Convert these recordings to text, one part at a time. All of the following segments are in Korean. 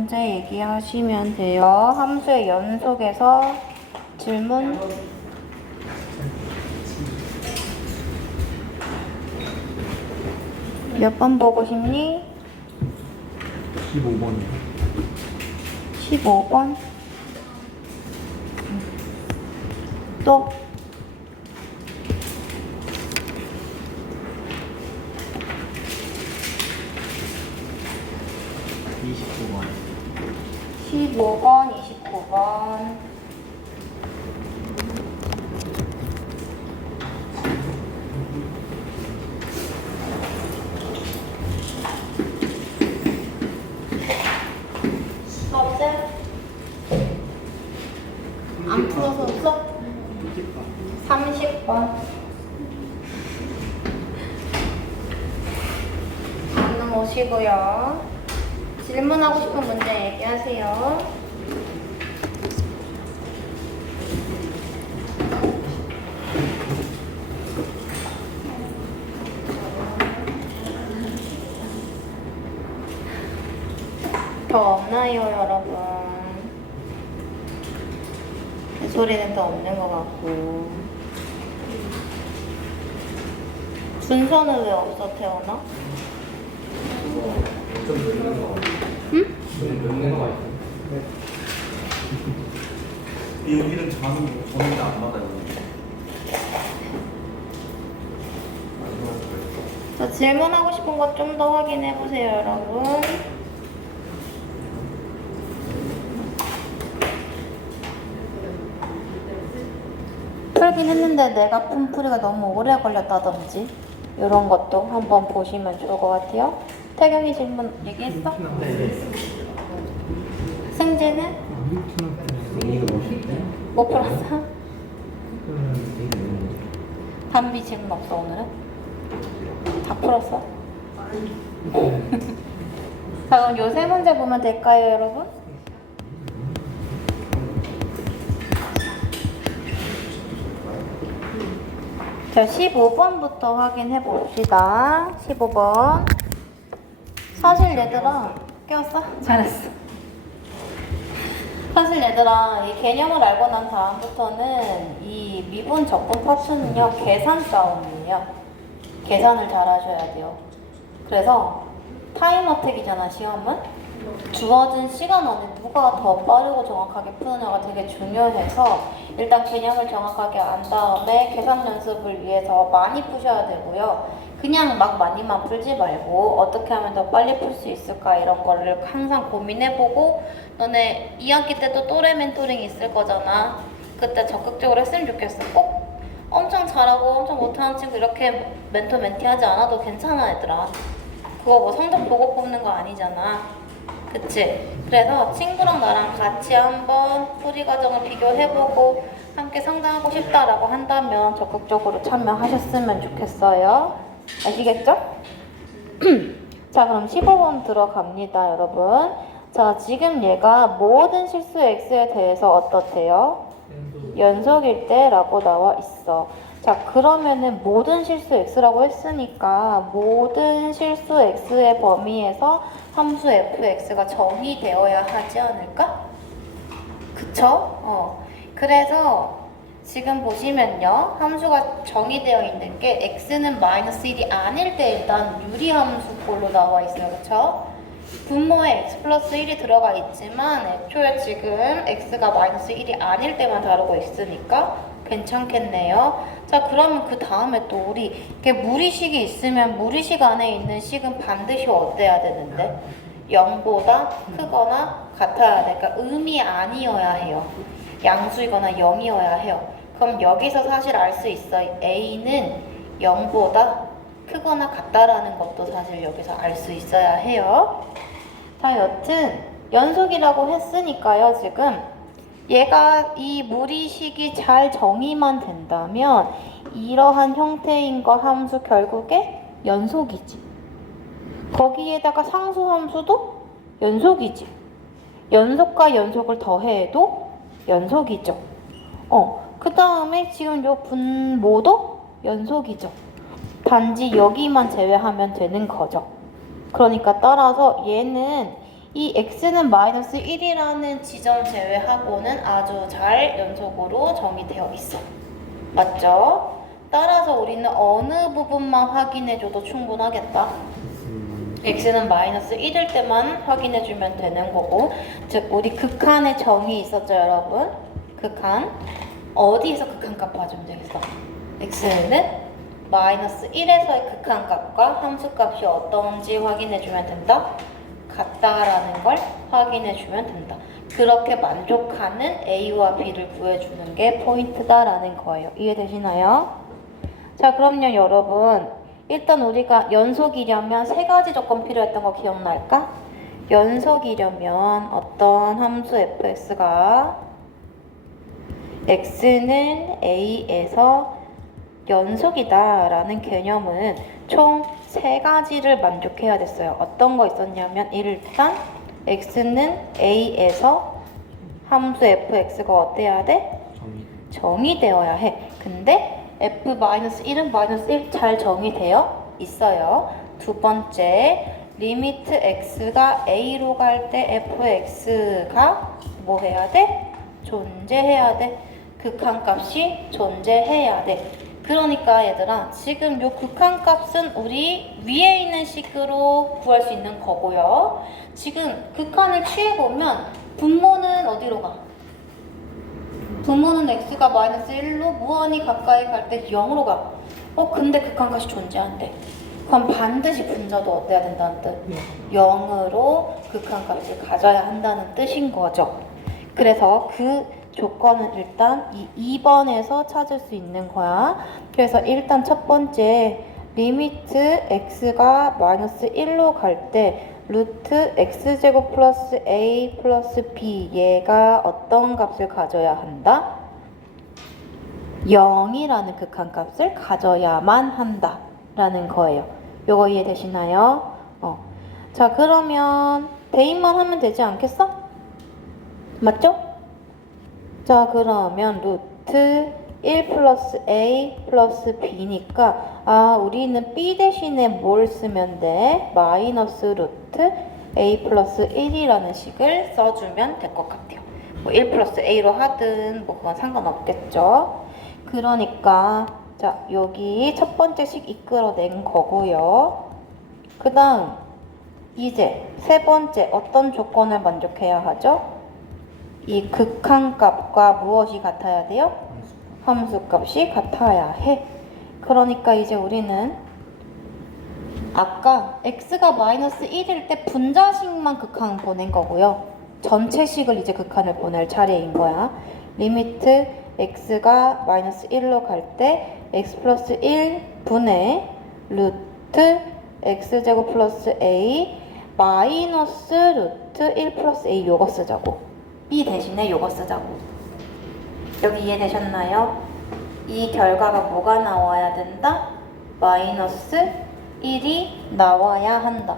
문제 얘기하시면 돼요. 함수의 연속에서 질문. 몇 번 보고 싶니? 15번이요. 15번. 또 29번. 15번, 29번. 수업제? 안 풀어서 없어? 30번. 방금 오시고요. 질문하고 싶은 문제 얘기하세요. 더 없나요, 여러분? 그 소리는 더 없는 것 같고. 준서는 왜 없어, 태어나? 응? 여기는 저는 안 받아요. 자, 질문하고 싶은 것 좀 더 확인해 보세요, 여러분. 풀긴 했는데 내가 푼 풀이가 너무 오래 걸렸다든지 이런 것도 한번 보시면 좋을 것 같아요. 태경이 질문 얘기했어? 네. 승재는? 못 풀었어? 담비 질문 없어 오늘은? 다 풀었어? 자, 그럼 요 세 문제 보면 될까요, 여러분? 자, 15번부터 확인해 봅시다. 15번. 사실 얘들아, 깨웠어? 잘했어. 사실 얘들아, 이 개념을 알고 난 다음부터는 이 미분 적분 파트는요, 계산 싸움이에요. 계산을 잘 하셔야 돼요. 그래서 타임어택이잖아, 시험은. 주어진 시간 안에 누가 더 빠르고 정확하게 푸느냐가 되게 중요해서 일단 개념을 정확하게 안 다음에 계산 연습을 위해서 많이 푸셔야 되고요. 그냥 막 많이만 풀지 말고 어떻게 하면 더 빨리 풀 수 있을까 이런 거를 항상 고민해보고 너네 2학기 때도 또래 멘토링 있을 거잖아. 그때 적극적으로 했으면 좋겠어. 꼭 엄청 잘하고 엄청 못하는 친구 이렇게 멘토 멘티 하지 않아도 괜찮아 얘들아. 그거 뭐 성적 보고 뽑는 거 아니잖아. 그치? 그래서 친구랑 나랑 같이 한번 풀이 과정을 비교해보고 함께 성장하고 싶다라고 한다면 적극적으로 참여하셨으면 좋겠어요. 아시겠죠? 자, 그럼 15번 들어갑니다, 여러분. 자, 지금 얘가 모든 실수 x에 대해서 어떻대요? 연속일 때라고 나와 있어. 자, 그러면은 모든 실수 x라고 했으니까 모든 실수 x의 범위에서 함수 fx가 정의되어야 하지 않을까? 그쵸? 그래서 지금 보시면요. 함수가 정의되어 있는 게 x는 마이너스 1이 아닐 때 일단 유리함수꼴로 나와 있어요. 그쵸? 분모에 x 플러스 1이 들어가 있지만 애초에 지금 x가 마이너스 1이 아닐 때만 다루고 있으니까 괜찮겠네요. 자, 그러면 그 다음에 또 우리 이렇게 무리식이 있으면 무리식 안에 있는 식은 반드시 어때야 되는데 0보다 크거나 같아야 돼. 그러니까 음이 아니어야 해요. 양수이거나 0이어야 해요. 그럼 여기서 사실 알 수 있어. a는 0보다 크거나 같다라는 것도 사실 여기서 알 수 있어야 해요. 자, 여튼 연속이라고 했으니까요. 지금 얘가 이 무리식이 잘 정의만 된다면 이러한 형태인 거 함수 결국에 연속이지. 거기에다가 상수함수도 연속이지. 연속과 연속을 더해도 연속이죠. 그 다음에 지금 요 분모도 연속이죠. 단지 여기만 제외하면 되는 거죠. 그러니까 따라서 얘는 이 x는 마이너스 1이라는 지점 제외하고는 아주 잘 연속으로 정의되어 있어. 맞죠? 따라서 우리는 어느 부분만 확인해줘도 충분하겠다. x는 마이너스 1일 때만 확인해주면 되는 거고, 즉 우리 극한의 정의 있었죠, 여러분? 극한. 어디에서 극한값 봐주면 되겠어? x는 마이너스 1에서의 극한값과 함수값이 어떤지 확인해주면 된다? 같다라는 걸 확인해주면 된다. 그렇게 만족하는 a와 b를 구해주는 게 포인트다라는 거예요. 이해되시나요? 자, 그럼요, 여러분. 일단 우리가 연속이려면 세 가지 조건 필요했던 거 기억날까? 연속이려면 어떤 함수 fx가 x는 a에서 연속이다라는 개념은 총 세 가지를 만족해야 됐어요. 어떤 거 있었냐면 일단 x는 a에서 함수 fx가 어때야 돼? 정의되어야 해. 근데 f-1은 마이너스 1 잘 정의되어 있어요. 두 번째, 리미트 x가 a로 갈 때 fx가 뭐 해야 돼? 존재해야 돼. 극한값이 존재해야 돼. 그러니까 얘들아, 지금 요 극한값은 우리 위에 있는 식으로 구할 수 있는 거고요. 지금 극한을 취해보면 분모는 어디로 가? 분모는 x가 마이너스 1로 무한히 가까이 갈 때 0으로 가. 근데 극한값이 존재한대. 그럼 반드시 분자도 어때야 된다는 뜻? 0으로 극한값을 가져야 한다는 뜻인 거죠. 그래서 그 조건은 일단 이 2번에서 찾을 수 있는 거야. 그래서 일단 첫 번째, 리미트 x가 마이너스 1로 갈 때 루트 x제곱 플러스 a 플러스 b 얘가 어떤 값을 가져야 한다? 0이라는 극한값을 가져야만 한다 라는 거예요. 요거 이해되시나요? 자, 그러면 대입만 하면 되지 않겠어? 맞죠? 자, 그러면 루트 1 플러스 a 플러스 b니까 우리는 b 대신에 뭘 쓰면 돼? 마이너스 루트 a 플러스 1이라는 식을 써주면 될 것 같아요. 뭐 1 플러스 a로 하든 뭐 그건 상관없겠죠. 그러니까 자, 여기 첫 번째 식 이끌어낸 거고요. 그 다음 이제 세 번째 어떤 조건을 만족해야 하죠? 이 극한값과 무엇이 같아야 돼요? 함수값이 같아야 해. 그러니까 이제 우리는 아까 x가 마이너스 1일 때 분자식만 극한 보낸 거고요. 전체식을 이제 극한을 보낼 차례인 거야. 리미트 x가 마이너스 1로 갈 때 x 플러스 1 분의 루트 x제곱 플러스 a 마이너스 루트 1 플러스 a 요거 쓰자고. b 대신에 요거 쓰자고. 여기 이해되셨나요? 이 결과가 뭐가 나와야 된다? 마이너스 1이 나와야 한다.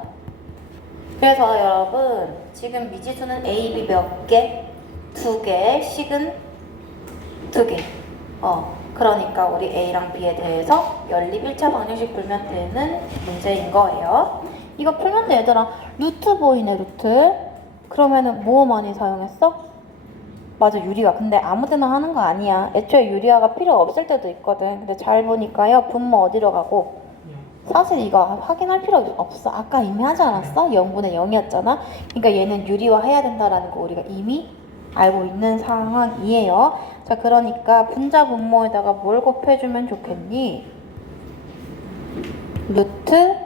그래서 여러분 지금 미지수는 a, b 몇 개? 2개, 식은 2개. 그러니까 우리 a랑 b에 대해서 연립 1차 방정식 풀면 되는 문제인 거예요. 이거 풀면 돼, 얘들아. 루트 보이네, 루트. 그러면은 뭐 많이 사용했어? 맞아, 유리화. 근데 아무 데나 하는 거 아니야. 애초에 유리화가 필요 없을 때도 있거든. 근데 잘 보니까요, 분모 어디로 가고? 사실 이거 확인할 필요 없어. 아까 이미 하지 않았어? 0분의 0이었잖아. 그러니까 얘는 유리화 해야 된다라는 거 우리가 이미 알고 있는 상황이에요. 자, 그러니까 분자 분모에다가 뭘 곱해주면 좋겠니? 루트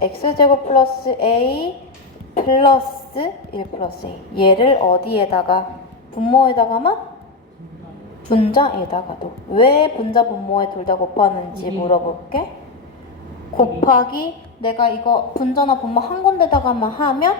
x제곱 플러스 a 플러스 1 플러스 a. 얘를 어디에다가? 분모에다가만? 분자에다가도. 왜 분자 분모에 둘 다 곱하는지 물어볼게. 곱하기 내가 이거 분자나 분모 한 군데다가만 하면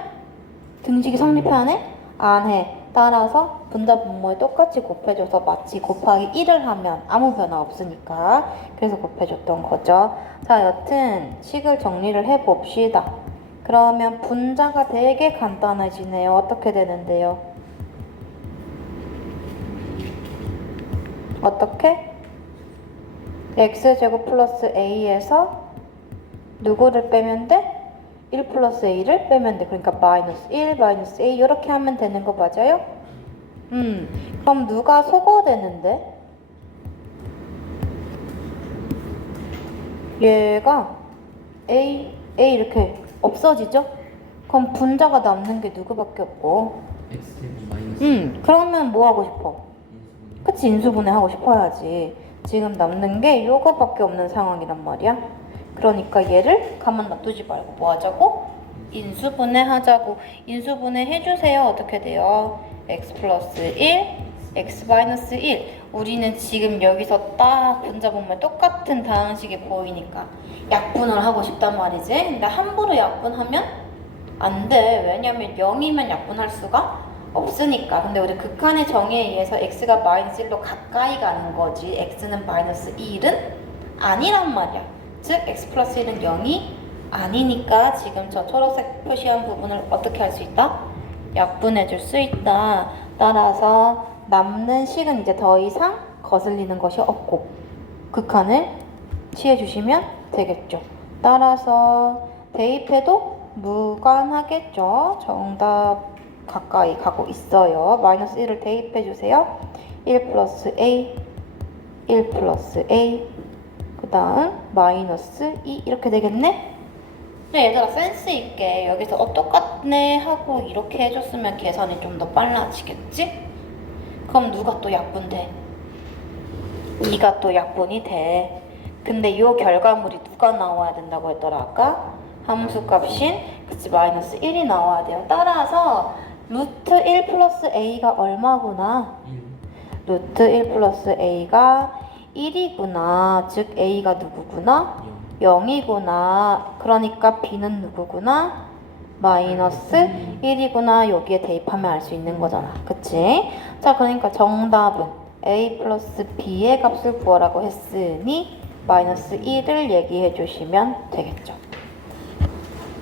등식이 성립하네? 안 해. 따라서 분자 분모에 똑같이 곱해줘서 마치 곱하기 1을 하면 아무 변화 없으니까 그래서 곱해줬던 거죠. 자, 여튼 식을 정리를 해봅시다. 그러면 분자가 되게 간단해지네요. 어떻게 되는데요? 어떻게? x제곱 플러스 a에서 누구를 빼면 돼? 1 플러스 a를 빼면 돼. 그러니까 마이너스 1, 마이너스 a 이렇게 하면 되는 거 맞아요? 그럼 누가 소거되는데? 얘가 a 이렇게 없어지죠? 그럼 분자가 남는 게 누구밖에 없고. X제곱 마이너스 그러면 뭐 하고 싶어? 그치, 인수분해 하고 싶어야지. 지금 남는 게 요거밖에 없는 상황이란 말이야. 그러니까 얘를 가만 놔두지 말고 뭐 하자고? 인수분해 하자고. 인수분해 해주세요. 어떻게 돼요? x 플러스 1, x 마이너스 1. 우리는 지금 여기서 딱 분자 보면 똑같은 방식이 보이니까 약분을 하고 싶단 말이지. 근데 함부로 약분하면 안 돼. 왜냐면 0이면 약분할 수가 없으니까. 근데 우리 극한의 정의에 의해서 x가 마이너스 1로 가까이 가는 거지. x는 마이너스 1은 아니란 말이야. 즉 x 플러스 1은 0이 아니니까 지금 저 초록색 표시한 부분을 어떻게 할 수 있다? 약분해 줄 수 있다. 따라서 남는 식은 이제 더 이상 거슬리는 것이 없고 극한을 취해 주시면 되겠죠. 따라서 대입해도 무관하겠죠. 정답 가까이 가고 있어요. 마이너스 1을 대입해 주세요. 1 플러스 a, 1 플러스 a, 그 다음 마이너스 2 이렇게 되겠네? 근데 얘들아 센스 있게 여기서 똑같네 하고 이렇게 해줬으면 계산이 좀 더 빨라지겠지? 그럼 누가 또 약분돼? 2가 또 약분이 돼. 근데 이 결과물이 누가 나와야 된다고 했더라 아까? 함수값인 그치 마이너스 1이 나와야 돼요. 따라서 루트 1 플러스 a가 얼마구나? 1 루트 1 플러스 a가 1이구나. 즉 a가 누구구나? 0이구나. 그러니까 b는 누구구나? 마이너스 1이구나. 여기에 대입하면 알 수 있는 거잖아. 그치? 자, 그러니까 정답은 a 플러스 b의 값을 구하라고 했으니 마이너스 1을 얘기해 주시면 되겠죠.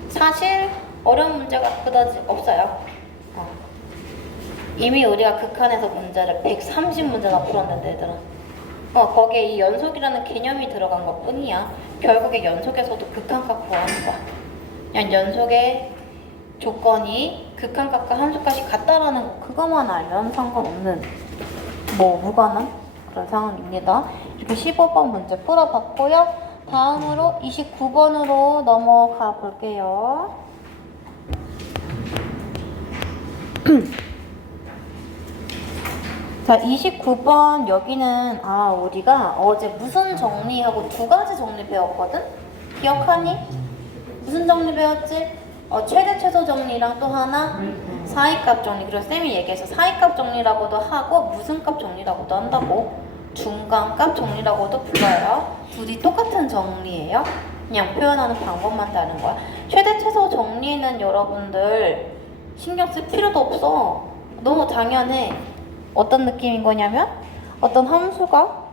사실 어려운 문제가 그다지 없어요. 이미 우리가 극한에서 문제를 130문제나 풀었는데 얘들아. 거기에 이 연속이라는 개념이 들어간 것 뿐이야. 결국에 연속에서도 극한값 구하는 거야. 그냥 연속의 조건이 극한값과 함수값이 같다라는 거 그거만 알면 상관없는 무관한 그런 상황입니다. 이렇게 15번 문제 풀어봤고요. 다음으로 29번으로 넘어가 볼게요. 자, 29번 여기는 우리가 어제 무슨 정리하고 두 가지 정리 배웠거든? 기억하니? 무슨 정리 배웠지? 최대 최소 정리랑 또 하나 사이값 정리. 그래서 쌤이 얘기해서 사이값 정리라고도 하고 무슨 값 정리라고도 한다고. 중간값 정리라고도 불러요. 둘이 똑같은 정리예요. 그냥 표현하는 방법만 다른 거야. 최대 최소 정리는 여러분들 신경 쓸 필요도 없어. 너무 당연해. 어떤 느낌인 거냐면 어떤 함수가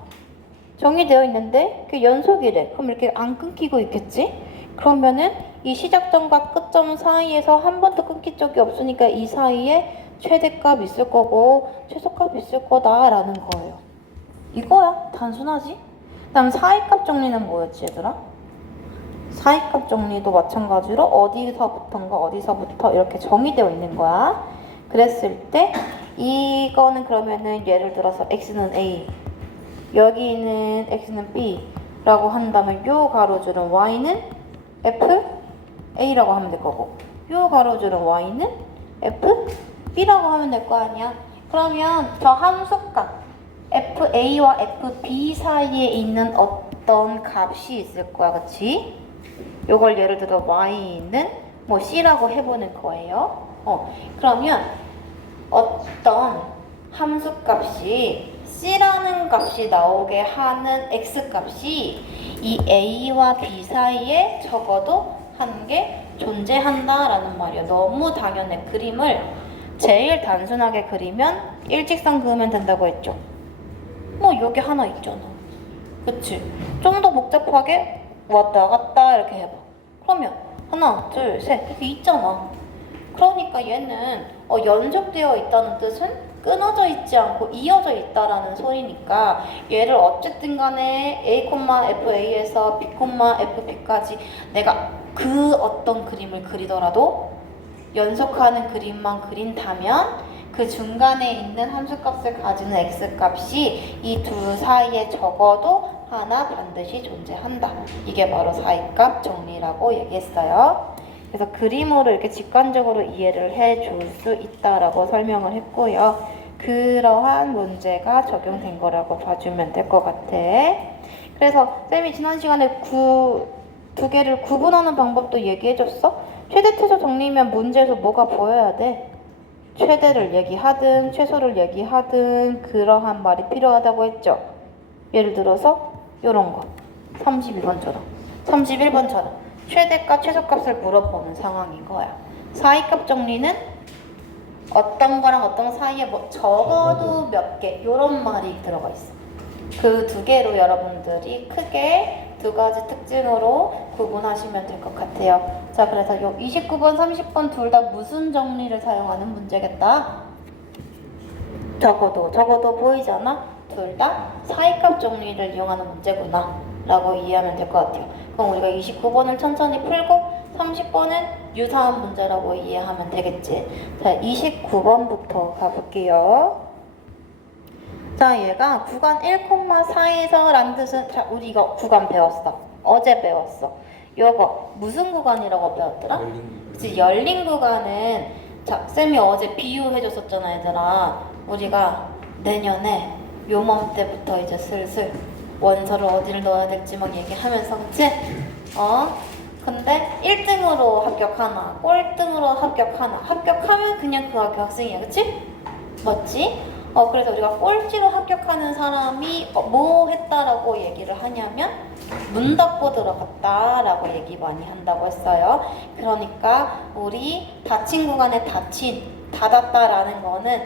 정의되어 있는데 그게 연속이래. 그럼 이렇게 안 끊기고 있겠지? 그러면은 이 시작점과 끝점 사이에서 한 번도 끊긴 적이 없으니까 이 사이에 최대값 있을 거고 최소값 있을 거다라는 거예요. 이거야. 단순하지? 그다음 사이값 정리는 뭐였지 얘들아? 사이값 정리도 마찬가지로 어디서부터 이렇게 정의되어 있는 거야. 그랬을 때 이거는 그러면은 예를 들어서 x는 a, 여기는 x는 b 라고 한다면 요 가로줄은 y는 f, a라고 하면 될 거고 요 가로줄은 y는 f, b라고 하면 될 거 아니야. 그러면 저 함수값 fa와 fb 사이에 있는 어떤 값이 있을 거야. 그치? 요걸 예를 들어 y는 c라고 해보는 거예요. 그러면 어떤 함수값이 c라는 값이 나오게 하는 x값이 이 a와 b 사이에 적어도 한 개 존재한다라는 말이야. 너무 당연해. 그림을 제일 단순하게 그리면 일직선 그으면 된다고 했죠. 여기 하나 있잖아. 그치? 좀 더 복잡하게 왔다 갔다 이렇게 해봐. 그러면 하나, 둘, 셋 이렇게 있잖아. 그러니까 얘는 연속되어 있다는 뜻은 끊어져 있지 않고 이어져 있다라는 소리니까 얘를 어쨌든 간에 a, fa에서 b, fb까지 내가 그 어떤 그림을 그리더라도 연속하는 그림만 그린다면 그 중간에 있는 함수값을 가지는 x값이 이 둘 사이에 적어도 하나 반드시 존재한다. 이게 바로 사이값 정리라고 얘기했어요. 그래서 그림으로 이렇게 직관적으로 이해를 해줄 수 있다라고 설명을 했고요. 그러한 문제가 적용된 거라고 봐주면 될 것 같아. 그래서 쌤이 지난 시간에 두 개를 구분하는 방법도 얘기해줬어. 최대 최소 정리면 문제에서 뭐가 보여야 돼? 최대를 얘기하든 최소를 얘기하든 그러한 말이 필요하다고 했죠. 예를 들어서 이런 거 31번처럼 최대값 최소값을 물어보는 상황인 거야. 사이값 정리는 어떤 거랑 어떤 사이에 뭐 적어도 몇 개 이런 말이 들어가 있어. 그 두 개로 여러분들이 크게 두 가지 특징으로 구분하시면 될 것 같아요. 자, 그래서 요 29번, 30번 둘 다 무슨 정리를 사용하는 문제겠다? 적어도 보이잖아? 둘 다 사이값 정리를 이용하는 문제구나 라고 이해하면 될 것 같아요. 그럼 우리가 29번을 천천히 풀고 30번은 유사한 문제라고 이해하면 되겠지. 자, 29번부터 가볼게요. 자, 얘가 구간 1,4에서 란 뜻은, 자, 우리 이거 구간 배웠어. 어제 배웠어. 요거 무슨 구간이라고 배웠더라? 그치, 열린 구간은, 자, 쌤이 어제 비유해줬었잖아, 얘들아. 우리가 내년에 요맘때부터 이제 슬슬 원서를 어디를 넣어야 될지 막 얘기하면서, 그치? 근데 1등으로 합격하나, 꼴등으로 합격하나, 합격하면 그냥 그 학교 학생이야, 그치? 맞지? 그래서 우리가 꼴찌로 합격하는 사람이 뭐 했다라고 얘기를 하냐면 문 닫고 들어갔다라고 얘기 많이 한다고 했어요. 그러니까 우리 닫힌 구간에 닫았다라는 거는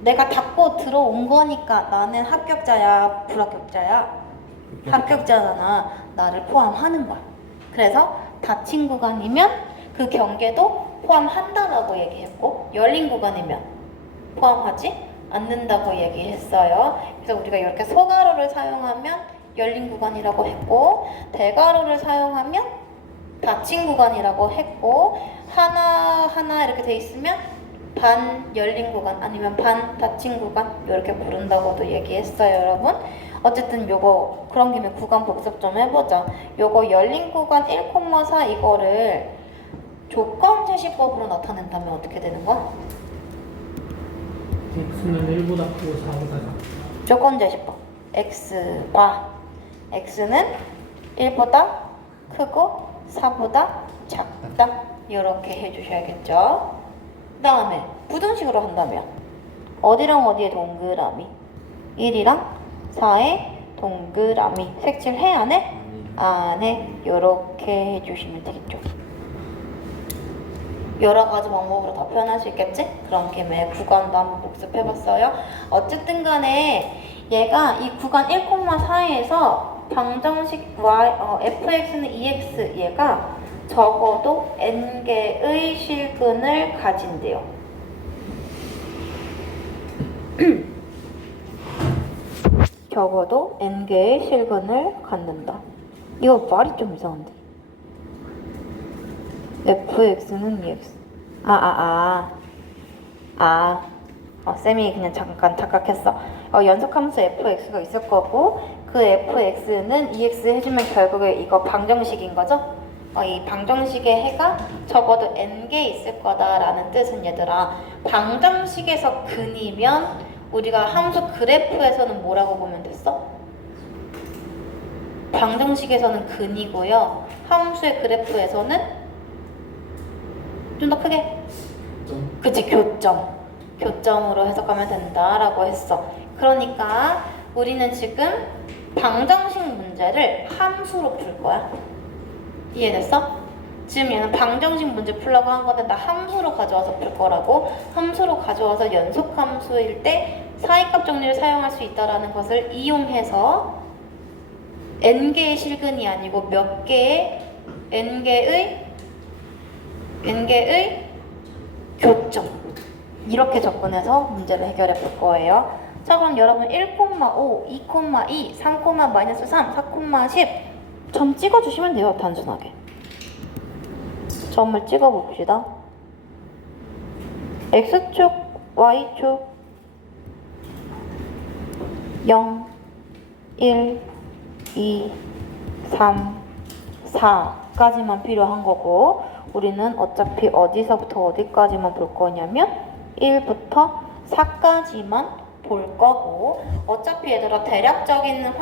내가 닫고 들어온 거니까 나는 합격자야, 불합격자야? 합격자잖아. 나를 포함하는 거야. 그래서 닫힌 구간이면 그 경계도 포함한다라고 얘기했고, 열린 구간이면 포함하지 않는다고 얘기했어요. 그래서 우리가 이렇게 소가로를 사용하면 열린 구간이라고 했고, 대가로를 사용하면 닫힌 구간이라고 했고, 하나 이렇게 돼 있으면 반 열린 구간 아니면 반 닫힌 구간 이렇게 부른다고도 얘기했어요, 여러분. 어쨌든 요거 그런 김에 구간 복습 좀 해보자. 요거 열린 구간 1,4 이거를 조건 제시법으로 나타낸다면 어떻게 되는 거야? x는 1보다 크고 4보다 작다. 조건 제시법. x는 1보다 크고 4보다 작다. 이렇게 해주셔야겠죠. 그 다음에 부등식으로 한다면 어디랑 어디에 동그라미? 1이랑 4에 동그라미. 색칠해 안 해? 안 해. 이렇게 해주시면 되겠죠. 여러 가지 방법으로 다 표현할 수 있겠지? 그런 김에 구간도 한번 복습해봤어요. 어쨌든 간에 얘가 이 구간 1,4에서 방정식 fx는 2x 얘가 적어도 n개의 실근을 가진대요. 적어도 n개의 실근을 갖는다. 이거 말이 좀 이상한데. fx는 2x. 쌤이 그냥 잠깐 착각했어. 연속함수 fx가 있을 거고, 그 fx는 2x 해주면 결국에 이거 방정식인 거죠? 이 방정식의 해가 적어도 n개 있을 거다라는 뜻은 얘들아, 방정식에서 근이면 우리가 함수 그래프에서는 뭐라고 보면 됐어? 방정식에서는 근이고요. 함수의 그래프에서는 좀 더 크게? 그치, 교점으로 해석하면 된다라고 했어. 그러니까 우리는 지금 방정식 문제를 함수로 풀 거야. 이해됐어? 지금 얘는 방정식 문제 풀려고 한 건데 나 함수로 가져와서 풀 거라고. 함수로 가져와서 연속함수일 때 사이값 정리를 사용할 수 있다는 것을 이용해서 n개의 실근이 아니고 몇 개의 n개의 교점, 이렇게 접근해서 문제를 해결해 볼 거예요. 자, 그럼 여러분 1,5, 2,2, 3, -3, 4, -10 점 찍어주시면 돼요. 단순하게. 점을 찍어 봅시다. X축, Y축 0, 1, 2, 3, 4까지만 필요한 거고 우리는 어차피 어디서부터 어디까지만 볼 거냐면 1부터 4까지만 볼 거고 어차피 얘들아 대략적인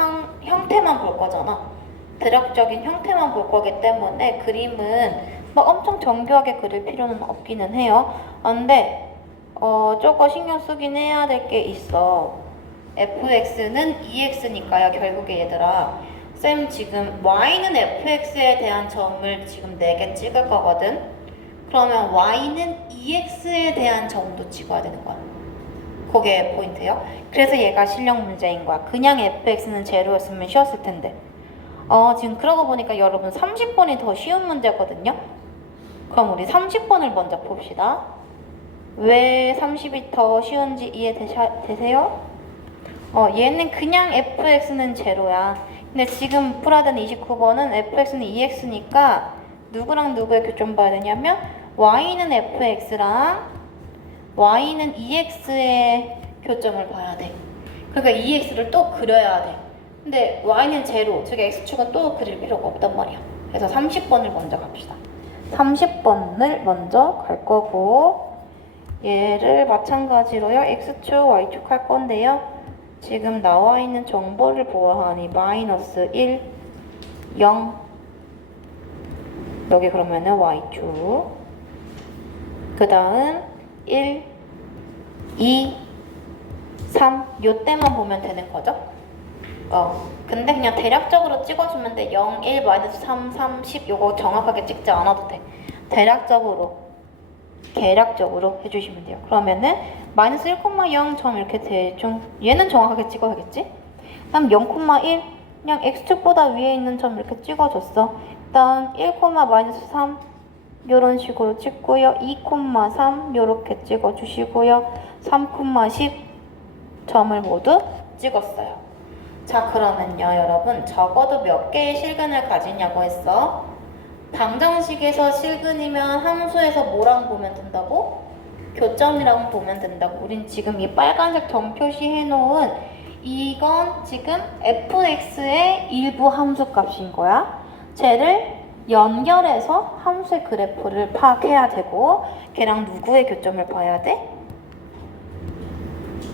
형태만 볼 거잖아. 대략적인 형태만 볼 거기 때문에 그림은 막 엄청 정교하게 그릴 필요는 없기는 해요. 근데 저거 신경 쓰긴 해야 될 게 있어. fx는 2x니까요. 결국에 얘들아 쌤 지금 y는 fx에 대한 점을 지금 4개 찍을 거거든. 그러면 y는 2x에 대한 점도 찍어야 되는 거야. 그게 포인트예요. 그래서 얘가 실력 문제인 거야. 그냥 fx는 제로였으면 쉬웠을 텐데 지금 그러고 보니까 여러분 30번이 더 쉬운 문제거든요. 그럼 우리 30번을 먼저 봅시다. 왜 30이 더 쉬운지 이해되세요? 얘는 그냥 fx는 제로야. 근데 지금 풀어야 되는 29번은 fx는 2x니까 누구랑 누구의 교점 봐야 되냐면 y는 fx랑 y는 2x의 교점을 봐야 돼. 그러니까 2x를 또 그려야 돼. 근데 y는 제로, 즉 x축은 또 그릴 필요가 없단 말이야. 그래서 30번을 먼저 갑시다. 30번을 먼저 갈 거고 얘를 마찬가지로요. x축, y축 할 건데요. 지금 나와 있는 정보를 보아하니 마이너스 1, 0 여기 그러면은 y축 그 다음 1, 2, 3 요때만 보면 되는 거죠. 근데 그냥 대략적으로 찍어주면 돼. 0, 1, 마이너스 3, 3, 10 요거 정확하게 찍지 않아도 돼. 대략적으로 해주시면 돼요. 그러면은 마이너스 1,0 점 이렇게 대충 얘는 정확하게 찍어야겠지? 그다음 0,1 그냥 x축보다 위에 있는 점 이렇게 찍어줬어. 일단 1, 마이너스 3 요런 식으로 찍고요. 2,3 요렇게 찍어주시고요. 3,10 점을 모두 찍었어요. 자 그러면요 여러분 적어도 몇 개의 실근을 가지냐고 했어? 방정식에서 실근이면 함수에서 뭐랑 보면 된다고? 교점이랑 보면 된다고. 우린 지금 이 빨간색 점 표시해 놓은 이건 지금 fx의 일부 함수값인 거야. 쟤를 연결해서 함수의 그래프를 파악해야 되고 걔랑 누구의 교점을 봐야 돼?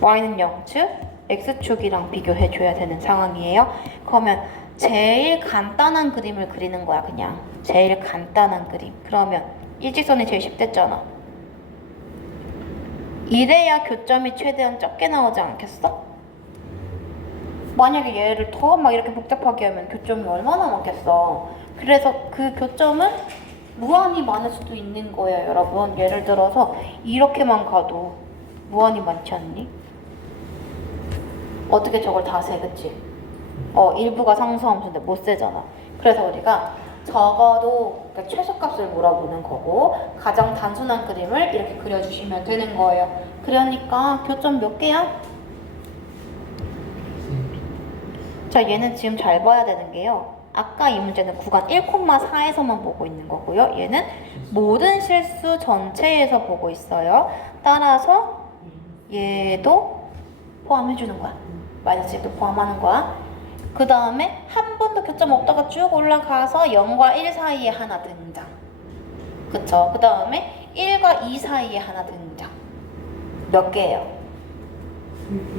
y는 0축, x축이랑 비교해줘야 되는 상황이에요. 그러면 제일 간단한 그림을 그리는 거야. 그냥 제일 간단한 그림. 그러면 일직선이 제일 쉽댔잖아. 이래야 교점이 최대한 적게 나오지 않겠어? 만약에 얘를 더 막 이렇게 복잡하게 하면 교점이 얼마나 많겠어. 그래서 그 교점은 무한히 많을 수도 있는 거예요 여러분. 예를 들어서 이렇게만 가도 무한히 많지 않니? 어떻게 저걸 다 세, 그치? 일부가 상수함수인데 못 세잖아. 그래서 우리가 적어도 그러니까 최소값을 물어보는 거고 가장 단순한 그림을 이렇게 그려주시면 되는 거예요. 그러니까 교점 몇 개야? 자 얘는 지금 잘 봐야 되는 게요. 아까 이 문제는 구간 1,4에서만 보고 있는 거고요. 얘는 모든 실수 전체에서 보고 있어요. 따라서 얘도 포함해주는 거야. 마이너스 1도 포함하는 거야. 그 다음에 한 번도 교점 없다가 쭉 올라가서 0과 1 사이에 하나 등장. 그쵸? 그 다음에 1과 2 사이에 하나 등장. 몇 개예요?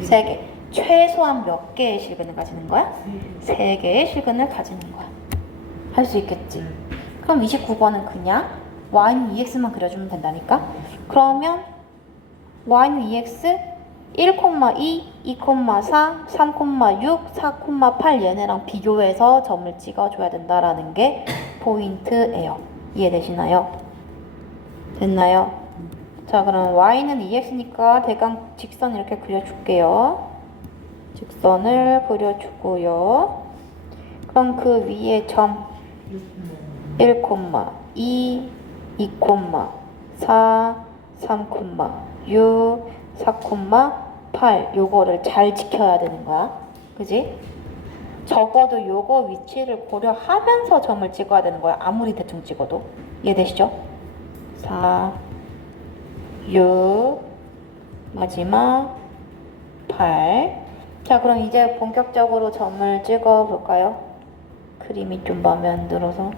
3개. 최소한 몇 개의 실근을 가지는 거야? 3개의 실근을 가지는 거야. 할 수 있겠지? 그럼 29번은 그냥 y는 2x만 그려주면 된다니까? 그러면 y는 2x 1,2, 2,4, 3,6, 4,8 얘네랑 비교해서 점을 찍어줘야 된다라는 게 포인트예요. 이해되시나요? 됐나요? 자 그럼 y는 2x니까 대강 직선 이렇게 그려줄게요. 직선을 그려주고요. 그럼 그 위에 점 1,2, 2,4, 3,6, 4,8 요거를 잘 지켜야 되는 거야. 그지? 적어도 요거 위치를 고려하면서 점을 찍어야 되는 거야. 아무리 대충 찍어도. 이해되시죠? 4, 6, 마지막 8. 자, 그럼 이제 본격적으로 점을 찍어 볼까요? 그림이 좀 마음에 안 들어서.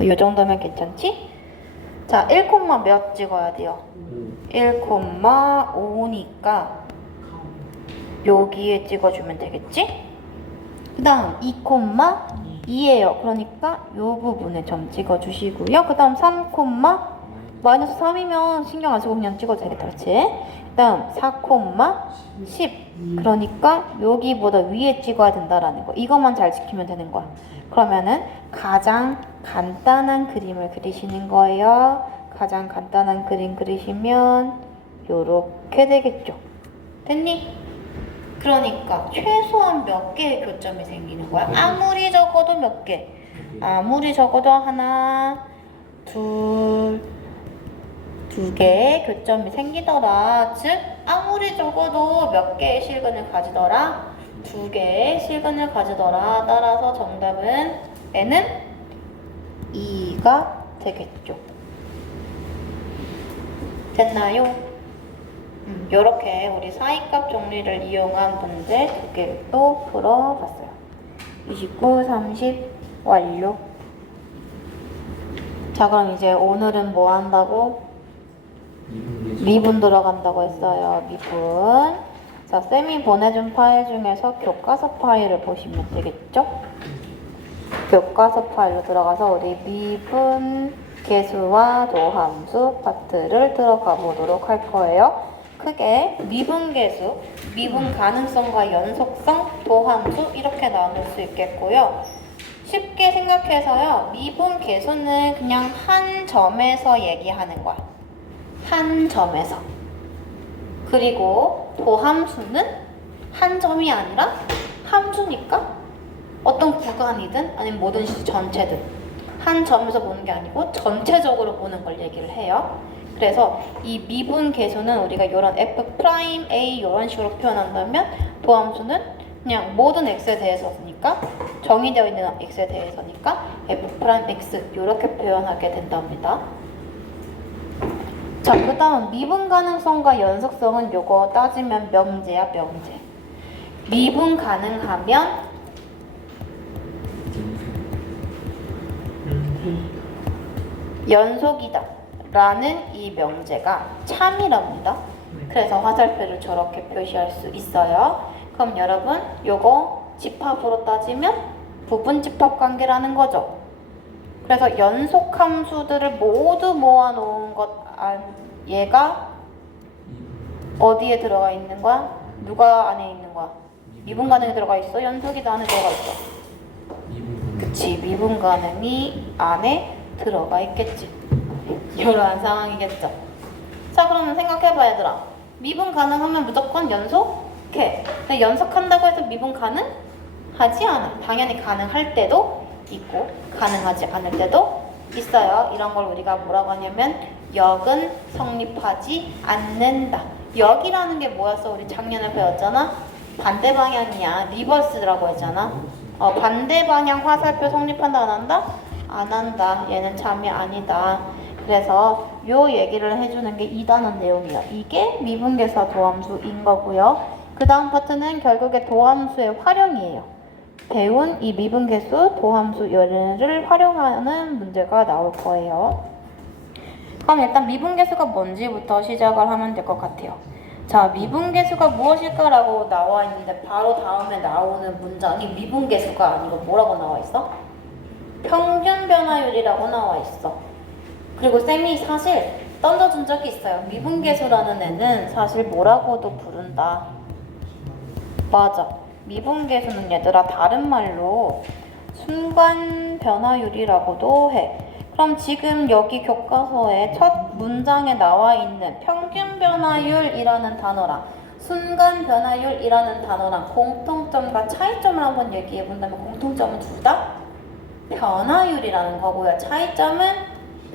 이 정도면 괜찮지? 자, 1, 몇 찍어야 돼요? 1,5니까 여기에 찍어주면 되겠지? 그 다음 2,2예요. 그러니까 이 부분에 점 찍어주시고요. 그 다음 3, 마이너스 3이면 신경 안 쓰고 그냥 찍어도 되겠다. 그렇지? 그 다음 4, 10. 그러니까 여기보다 위에 찍어야 된다라는 거. 이것만 잘 지키면 되는 거야. 그러면은 가장 간단한 그림을 그리시는 거예요. 가장 간단한 그림 그리시면 요렇게 되겠죠. 됐니? 그러니까 최소한 몇 개의 교점이 생기는 거야? 아무리 적어도 몇 개? 아무리 적어도 하나, 두 개의 교점이 생기더라. 즉 아무리 적어도 몇 개의 실근을 가지더라? 2개의 실근을 가지더라. 따라서 정답은 N은 2가 되겠죠. 됐나요? 요렇게 우리 사이값 정리를 이용한 문제 2개를 또 풀어봤어요. 29, 30 완료. 자, 그럼 이제 오늘은 뭐 한다고? 미분 들어간다고 했어요. 미분. 자, 쌤이 보내준 파일 중에서 교과서 파일을 보시면 되겠죠? 교과서 파일로 들어가서 우리 미분 계수와 도함수 파트를 들어가 보도록 할 거예요. 크게 미분 계수, 미분 가능성과 연속성, 도함수 이렇게 나눌 수 있겠고요. 쉽게 생각해서요. 미분 계수는 그냥 한 점에서 얘기하는 거야. 한 점에서. 그리고 도함수는 한 점이 아니라 함수니까 어떤 구간이든 아니면 뭐든지 전체든 한 점에서 보는 게 아니고 전체적으로 보는 걸 얘기를 해요. 그래서 이 미분 계수는 우리가 이런 f'A 이런 식으로 표현한다면 도함수는 그냥 모든 x에 대해서니까 정의되어 있는 x에 대해서니까 f'X 이렇게 표현하게 된답니다. 자, 그 다음 미분 가능성과 연속성은 요거 따지면 명제야, 명제. 미분 가능하면 연속이다 라는 이 명제가 참이랍니다. 그래서 화살표를 저렇게 표시할 수 있어요. 그럼 여러분 요거 집합으로 따지면 부분 집합 관계라는 거죠. 그래서 연속 함수들을 모두 모아놓은 것 얘가 어디에 들어가 있는 거야? 누가 안에 있는 거야? 미분 가능이 들어가 있어? 연속이 안에 들어가 있어? 그치, 미분 가능이 안에 들어가 있겠지. 이러한 상황이겠죠. 자, 그러면 생각해봐 얘들아. 미분 가능하면 무조건 연속해. 근데 연속한다고 해서 미분 가능하지 않아. 당연히 가능할 때도 있고 가능하지 않을 때도 있어요. 이런 걸 우리가 뭐라고 하냐면 역은 성립하지 않는다. 역이라는 게 뭐였어? 우리 작년에 배웠잖아. 반대 방향이야. 리버스라고 했잖아. 반대 방향 화살표 성립한다 안 한다? 안 한다. 얘는 참이 아니다. 그래서 요 얘기를 해주는 게 2단원 내용이야. 이게 미분계수와 도함수인 거고요. 그 다음 파트는 결국에 도함수의 활용이에요. 배운 이 미분계수, 도함수 얘를 활용하는 문제가 나올 거예요. 그럼 일단 미분계수가 뭔지부터 시작을 하면 될 것 같아요. 자, 미분계수가 무엇일까라고 나와 있는데 바로 다음에 나오는 문장이 미분계수가 아니고 뭐라고 나와 있어? 평균 변화율이라고 나와 있어. 그리고 쌤이 사실 던져준 적이 있어요. 미분계수라는 애는 사실 뭐라고도 부른다. 맞아. 미분계수는 얘들아 다른 말로 순간 변화율이라고도 해. 그럼 지금 여기 교과서의 첫 문장에 나와 있는 평균 변화율이라는 단어랑 순간 변화율이라는 단어랑 공통점과 차이점을 한번 얘기해 본다면 공통점은 둘 다 변화율이라는 거고요. 차이점은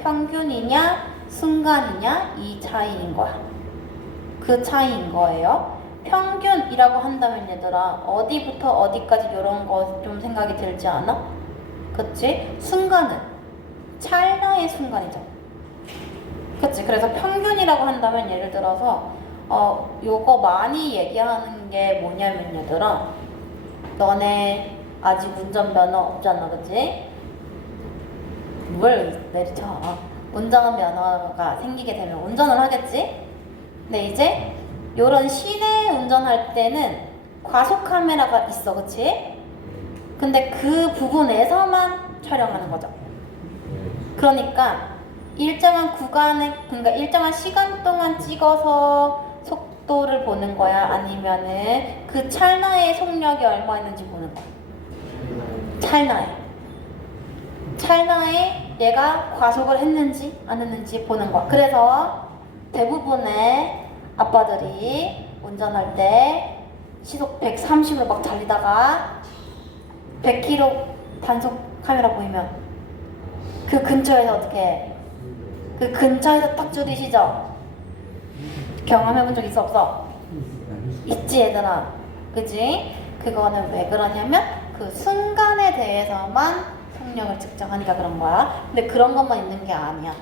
평균이냐 순간이냐 이 차이인 거야. 그 차이인 거예요. 평균이라고 한다면 얘들아 어디부터 어디까지 이런 거 좀 생각이 들지 않아? 그치? 순간은 찰나의 순간이죠. 그치? 그래서 평균이라고 한다면 예를 들어서 요거 많이 얘기하는 게 뭐냐면 얘들아 너네 아직 운전면허 없잖아. 그치? 뭘 내리쳐. 운전면허가 생기게 되면 운전을 하겠지? 근데 이제 요런 시내 운전할 때는 과속 카메라가 있어. 그치? 근데 그 부분에서만 촬영하는 거죠. 그러니까 일정한 구간에, 그러니까 일정한 시간 동안 찍어서 속도를 보는 거야? 아니면은 그 찰나의 속력이 얼마 있는지 보는 거야? 찰나에 얘가 과속을 했는지 안 했는지 보는 거야. 그래서 대부분의 아빠들이 운전할 때 시속 130으로 막 달리다가 100km 단속 카메라 보이면 그 근처에서 어떻게 해? 그 근처에서 딱 줄이시죠? 경험해본 적 있어 없어? 있지 얘들아. 그지? 그거는 왜 그러냐면 그 순간에 대해서만 속력을 측정하니까 그런 거야. 근데 그런 것만 있는 게 아니야.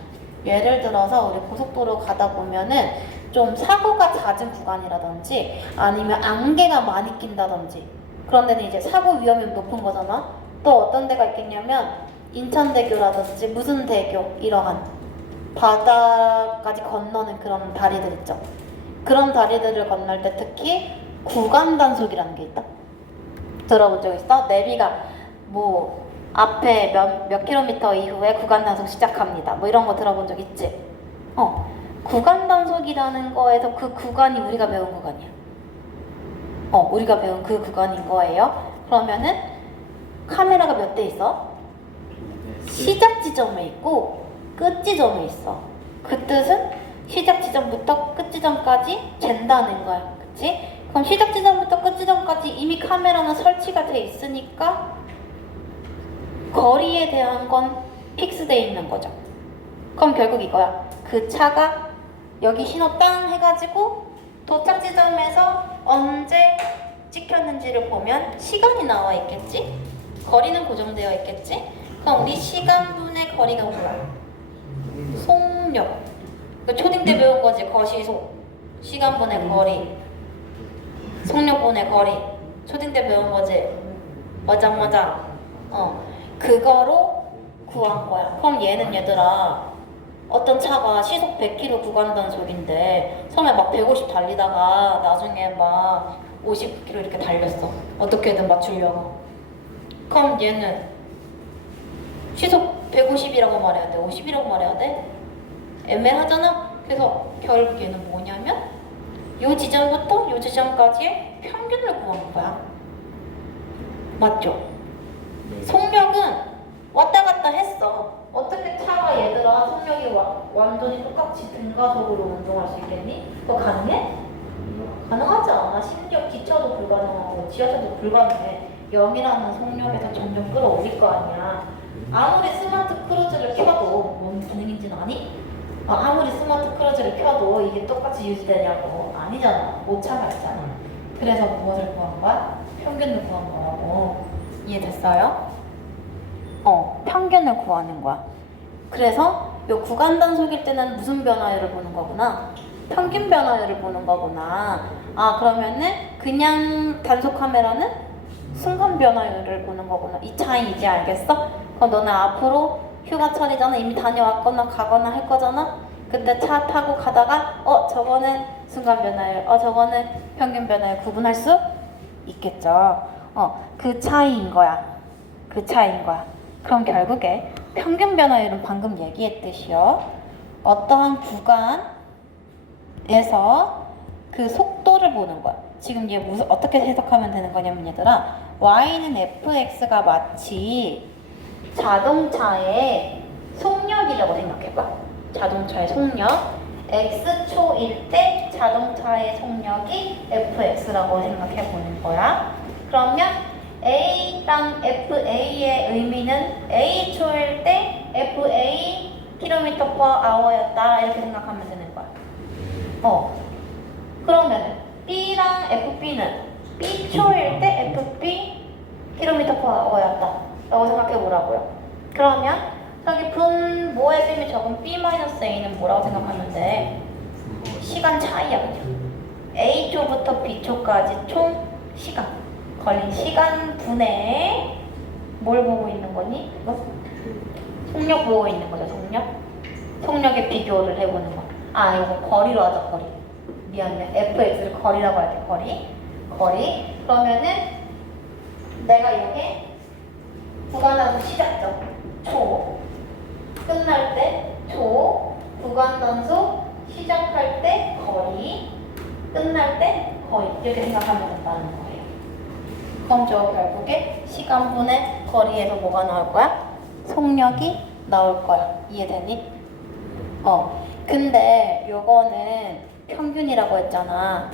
예를 들어서 우리 고속도로 가다 보면은 좀 사고가 잦은 구간이라든지 아니면 안개가 많이 낀다든지 그런 데는 이제 사고 위험이 높은 거잖아. 또 어떤 데가 있겠냐면 인천대교라든지 무슨 대교 이러한 바다까지 건너는 그런 다리들 있죠. 그런 다리들을 건널 때 특히 구간 단속이라는 게 있다. 들어본 적 있어? 내비가 뭐 앞에 몇 킬로미터 이후에 구간 단속 시작합니다. 뭐 이런 거 들어본 적 있지? 구간 단속이라는 거에서 그 구간이 우리가 배운 구간이야. 우리가 배운 그 구간인 거예요. 그러면은 카메라가 몇 대 있어? 시작 지점에 있고 끝 지점에 있어. 그 뜻은 시작 지점부터 끝 지점까지 잰다는 거야. 그치? 그럼 시작 지점부터 끝 지점까지 이미 카메라는 설치가 돼 있으니까 거리에 대한 건 픽스돼 있는 거죠. 그럼 결국 이거야. 그 차가 여기 신호 땅 해가지고 도착 지점에서 언제 찍혔는지를 보면 시간이 나와 있겠지? 거리는 고정되어 있겠지? 그럼 우리 시간분의 거리가 뭐야? 속력. 그 초딩 때 배운 거지. 거시속. 시간분의 거리. 속력분의 거리. 초딩 때 배운 거지. 맞아. 그거로 구한 거야. 그럼 얘는 얘들아 어떤 차가 시속 100km 구간 단속인데 처음에 막 150 달리다가 나중에 막 50km 이렇게 달렸어. 어떻게든 맞추려고. 그럼 얘는 시속 150이라고 말해야 돼? 50이라고 말해야 돼? 애매하잖아? 그래서 결국 얘는 뭐냐면 요 지점부터 요 지점까지의 평균을 구하는 거야. 맞죠? 속력은 왔다 갔다 했어. 어떻게 차가 얘들아 속력이 완전히 똑같이 등가속으로 운동할 수 있겠니? 그거 가능해? 가능하지 않아. 심지어 기차도 불가능하고 지하철도 불가능해. 0이라는 속력에서 점점 끌어올릴 거 아니야. 아무리 스마트 크루즈를 켜도 뭔 기능인지는 아니? 아무리 스마트 크루즈를 켜도 이게 똑같이 유지되냐고. 아니잖아. 오차가 있잖아. 그래서 무엇을 구한 거야? 평균을 구한 거라고. 이해됐어요? 평균을 구하는 거야. 그래서 요 구간 단속일 때는 무슨 변화율을 보는 거구나? 평균 변화율을 보는 거구나. 그러면은 그냥 단속 카메라는 순간 변화율을 보는 거구나. 이 차이 이제 알겠어? 그럼 너는 앞으로 휴가철이잖아. 이미 다녀왔거나 가거나 할 거잖아. 그때 차 타고 가다가 저거는 순간 변화율, 저거는 평균 변화율 구분할 수 있겠죠. 그 차이인 거야. 그 차이인 거야. 그럼 결국에 평균 변화율은 방금 얘기했듯이요. 어떠한 구간에서 그 속도를 보는 거야. 지금 얘 어떻게 해석하면 되는 거냐면 얘들아, y는 fx가 마치 자동차의 속력이라고 생각해봐. 자동차의 속력. x초일 때 자동차의 속력이 fx라고 생각해 보는 거야. 그러면 A당 FA의 의미는 A초일 때 FA km/h였다 이렇게 생각하면 되는 거야. 그러면 B랑 FB는 B초일 때 FB km/h였다 라고 생각해 보라고요. 그러면 저기 분모의 셈이 적은 B-A는 뭐라고 생각하면 돼? 시간 차이야, 그죠? A초부터 B초까지 총 시간 걸린 시간 분의 뭘 보고 있는 거니? 이거? 속력 보고 있는 거죠, 속력? 속력의 비교를 해보는 거. 아, 이거 거리로 하자, 거리. 미안해. fx를 거리라고 할게, 거리. 그러면은 내가 이게 구간단수 시작점 초, 끝날 때 초, 구간단수 시작할 때 거리, 끝날 때 거리 이렇게 생각하면 된다는 거예요. 그럼 저 결국에 시간분의 거리에서 뭐가 나올 거야? 속력이 나올 거야. 이해되니? 근데 요거는 평균이라고 했잖아.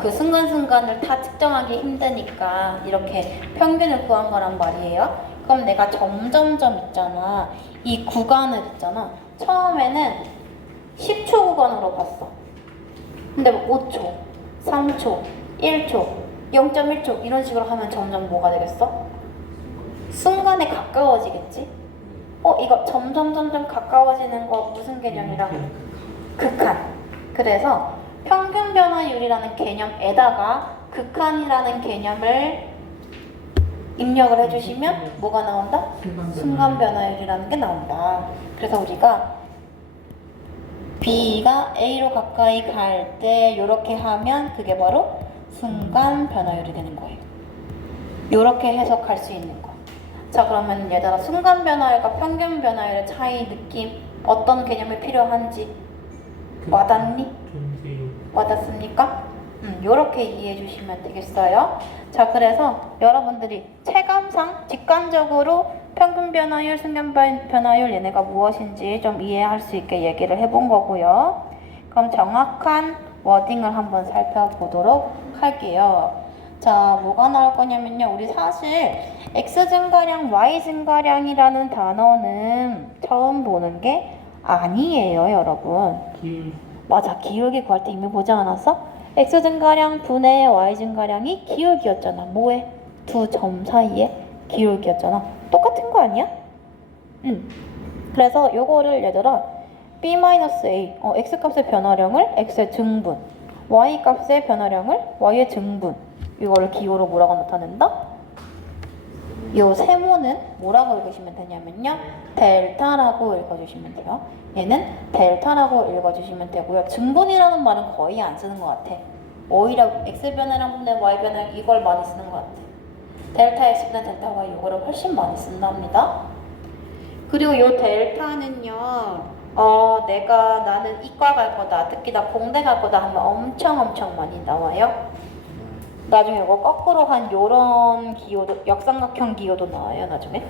그 순간순간을 다 측정하기 힘드니까 이렇게 평균을 구한 거란 말이에요. 그럼 내가 점점점 있잖아. 이 구간을 있잖아. 처음에는 10초 구간으로 봤어. 근데 5초, 3초, 1초, 0.1초 이런 식으로 하면 점점 뭐가 되겠어? 순간에 가까워지겠지? 이거 점점 가까워지는 거 무슨 개념이라? 극한. 그래서 평균 변화율이라는 개념에다가 극한이라는 개념을 입력을 해주시면 뭐가 나온다? 순간 변화율이라는 게 나온다. 그래서 우리가 B가 A로 가까이 갈 때 이렇게 하면 그게 바로 순간 변화율이 되는 거예요. 이렇게 해석할 수 있는 거. 자, 그러면 얘들아, 순간 변화율과 평균 변화율의 차이 느낌 어떤 개념이 필요한지 와닿니? 와닿습니까? 요렇게 이해해 주시면 되겠어요. 자, 그래서 여러분들이 체감상 직관적으로 평균 변화율, 순간 변화율 얘네가 무엇인지 좀 이해할 수 있게 얘기를 해본 거고요. 그럼 정확한 워딩을 한번 살펴보도록 할게요. 자, 뭐가 나올 거냐면요. 우리 사실 X 증가량, Y 증가량이라는 단어는 처음 보는 게 아니에요, 여러분. 맞아, 기울기 구할 때 이미 보지 않았어? X 증가량 분의 Y 증가량이 기울기였잖아. 뭐에? 두 점 사이에 기울기였잖아. 똑같은 거 아니야? 그래서 요거를 얘들아 B-A, X 값의 변화량을 X의 증분, Y 값의 변화량을 Y의 증분, 이거를 기호로 뭐라고 나타낸다? 요 세모는 뭐라고 읽으시면 되냐면요, 델타라고 읽어주시면 돼요. 얘는 델타라고 읽어주시면 되고요. 증분이라는 말은 거의 안 쓰는 것 같아. 오히려 X 변화량 분의 Y 변화량 이걸 많이 쓰는 것 같아. 델타 X 분의 델타 Y 이거를 훨씬 많이 쓴답니다. 그리고 요 델타는요, 나는 이과 갈 거다, 특히 나 공대 갈 거다 하면 엄청 많이 나와요. 나중에 이거 거꾸로 한 요런 기호도, 역삼각형 기호도 나와요, 나중에.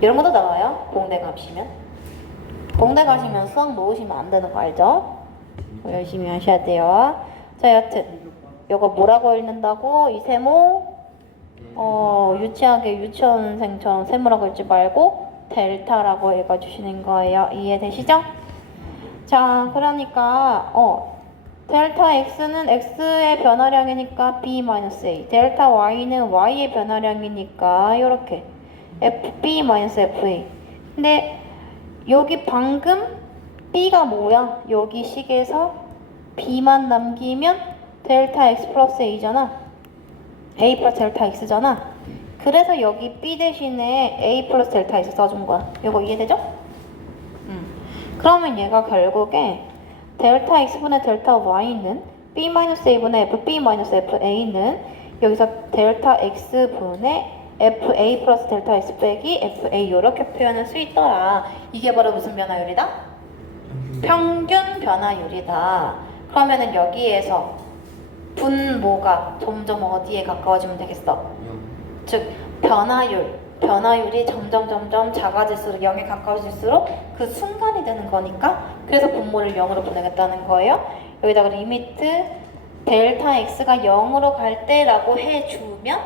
이런 것도 나와요, 공대 가시면. 공대 가시면 수학 놓으시면 안 되는 거 알죠? 열심히 하셔야 돼요. 자, 여튼 이거 뭐라고 읽는다고? 이 세모 유치하게 유치원생처럼 세모라고 읽지 말고 델타라고 읽어주시는 거예요. 이해되시죠? 자, 그러니까 델타 X는 X의 변화량이니까 B-A, 델타 Y는 Y의 변화량이니까 이렇게 FB-FA. 근데 여기 방금 B가 뭐야? 여기 식에서 B만 남기면 델타 X 플러스 A잖아. A 플러스 델타 X잖아. 그래서 여기 B 대신에 A 플러스 델타 X 써준 거야. 이거 이해되죠? 그러면 얘가 결국에 델타 X분의 델타 Y는 B-A분의 FB-FA는 여기서 델타 X분의 FA 플러스 델타 X 빼기 FA 이렇게 표현할 수 있더라. 이게 바로 무슨 변화율이다? 평균 변화율이다. 그러면은 여기에서 분모가 점점 어디에 가까워지면 되겠어? 즉 변화율이 점점 작아질수록 0에 가까워질수록 그 순간이 되는 거니까, 그래서 분모를 0으로 보내겠다는 거예요. 여기다가 리미트 델타 x가 0으로 갈 때라고 해주면,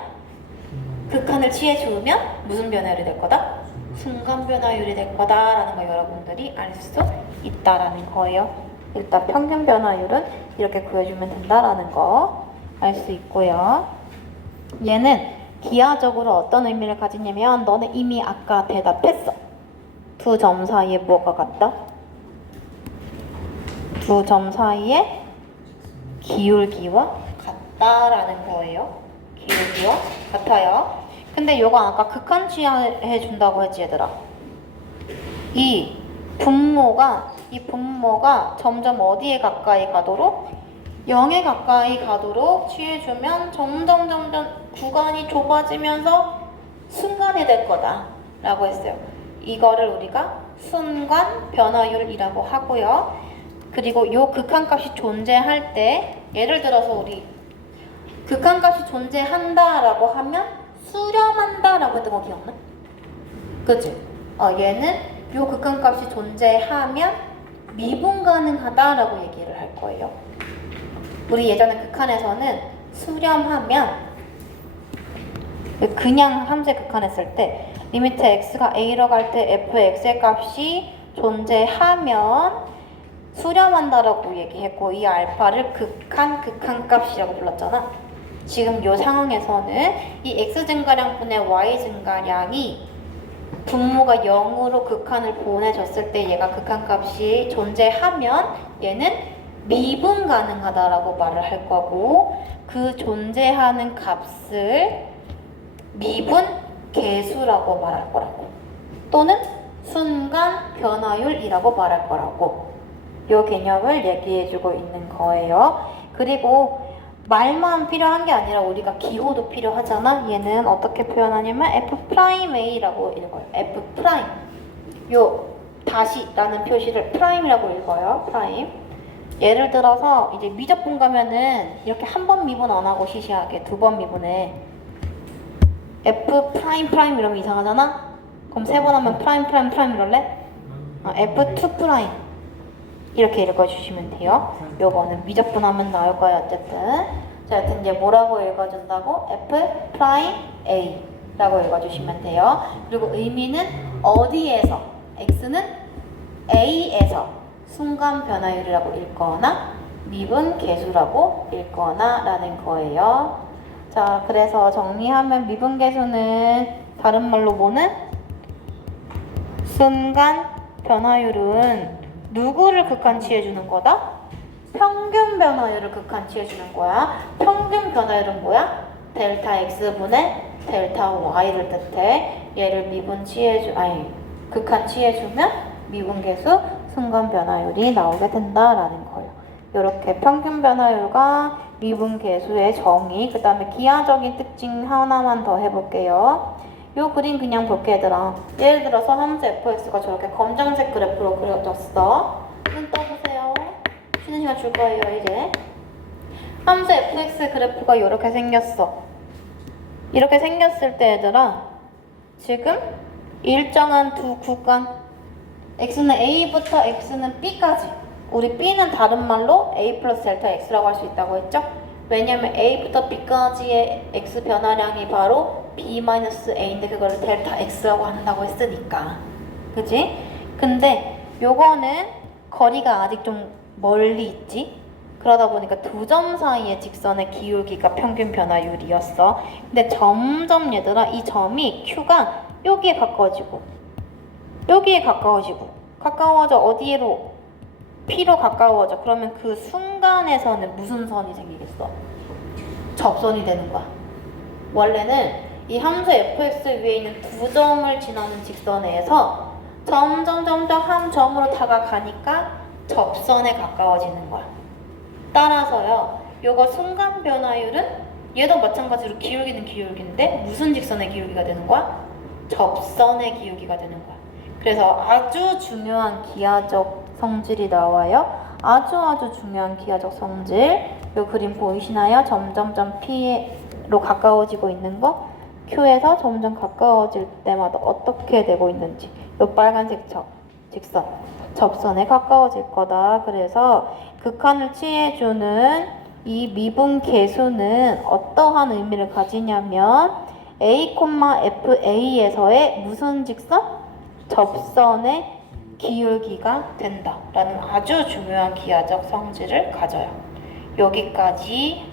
극한을 취해주면 무슨 변화율이 될 거다? 순간 변화율이 될 거다라는 거 여러분들이 알 수 있다라는 거예요. 일단 평균 변화율은 이렇게 구해주면 된다라는 거 알 수 있고요. 얘는 기하적으로 어떤 의미를 가지냐면 너네 이미 아까 대답했어. 두 점 사이에 뭐가 같다? 두 점 사이에 기울기와 같다라는 거예요. 기울기와 같아요. 근데 요거 아까 극한 취하해 준다고 했지 얘들아. 이 분모가 점점 어디에 가까이 가도록 0에 가까이 가도록 취해주면 점점 구간이 좁아지면서 순간이 될 거다 라고 했어요. 이거를 우리가 순간 변화율이라고 하고요. 그리고 요 극한값이 존재할 때 예를 들어서 우리 극한값이 존재한다 라고 하면 수렴한다 라고 했던 거 기억나? 그치? 얘는 요 극한값이 존재하면 미분 가능하다 라고 얘기를 할 거예요. 우리 예전에 극한에서는 수렴하면 그냥 함수의 극한했을 때 리미트 x가 a로 갈 때 fx의 값이 존재하면 수렴한다라고 얘기했고 이 알파를 극한값이라고 불렀잖아. 지금 이 상황에서는 이 x 증가량분의 y 증가량이 분모가 0으로 극한을 보내줬을 때 얘가 극한값이 존재하면 얘는 미분 가능하다라고 말을 할 거고 그 존재하는 값을 미분 계수라고 말할 거라고 또는 순간 변화율이라고 말할 거라고 이 개념을 얘기해주고 있는 거예요. 그리고 말만 필요한 게 아니라 우리가 기호도 필요하잖아. 얘는 어떻게 표현하냐면 F'A라고 읽어요. F'. 요 다시라는 표시를 프라임이라고 읽어요. 프라임. 예를 들어서 이제 미적분 가면은 이렇게 한 번 미분 안 하고 시시하게 두 번 미분해. F'' 이러면 이상하잖아? 그럼 세 번 하면 프라임 이럴래? F2' 이렇게 읽어주시면 돼요. 요거는 미적분하면 나올 거예요. 어쨌든 자, 여튼 이제 뭐라고 읽어준다고? F'A 라고 읽어주시면 돼요. 그리고 의미는 어디에서 x는 a에서 순간 변화율이라고 읽거나 미분 계수라고 읽거나 라는 거예요. 자, 그래서 정리하면 미분 계수는 다른 말로 뭐는? 순간 변화율은 누구를 극한치해주는 거다? 평균 변화율을 극한치해주는 거야. 평균 변화율은 뭐야? 델타 x분의 델타 y를 뜻해. 얘를 극한치해주면 미분계수 순간 변화율이 나오게 된다라는 거예요. 이렇게 평균 변화율과 미분계수의 정의, 그 다음에 기하적인 특징 하나만 더 해볼게요. 요 그림 그냥 볼게 얘들아. 예를 들어서 함수 fx가 저렇게 검정색 그래프로 그려졌어. 눈 떠보세요. 쉬는 시간 줄 거예요 이제. 함수 fx 그래프가 이렇게 생겼어. 이렇게 생겼을 때 얘들아 지금 일정한 두 구간 x는 a부터 x는 b까지 우리 b는 다른 말로 a 플러스 델타 x라고 할 수 있다고 했죠? 왜냐면 a부터 b까지의 x 변화량이 바로 b-a인데 그거를 델타 x라고 한다고 했으니까 그치? 근데 요거는 거리가 아직 좀 멀리 있지? 그러다 보니까 두 점 사이의 직선의 기울기가 평균 변화율이었어. 근데 점점 얘들아 이 점이 q가 여기에 가까워지고 가까워져 어디로? P로 가까워져. 그러면 그 순간에서는 무슨 선이 생기겠어? 접선이 되는 거야. 원래는 이 함수 fx 위에 있는 두 점을 지나는 직선에서 점점 한 점으로 다가가니까 접선에 가까워지는 거야. 따라서요, 요거 순간 변화율은 얘도 마찬가지로 기울기는 기울기인데 무슨 직선의 기울기가 되는 거야? 접선의 기울기가 되는 거야. 그래서 아주 중요한 기하적 성질이 나와요. 아주 중요한 기하적 성질. 요 그림 보이시나요? 점점 P로 가까워지고 있는 거. Q에서 점점 가까워질 때마다 어떻게 되고 있는지. 요 빨간색 직선. 접선에 가까워질 거다. 그래서 극한을 취해주는 이 미분 계수는 어떠한 의미를 가지냐면 A, FA에서의 무슨 직선? 접선의 기울기가 된다라는 아주 중요한 기하적 성질을 가져요. 여기까지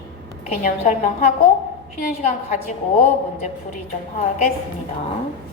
개념 설명하고 쉬는 시간 가지고 문제 풀이 좀 하겠습니다.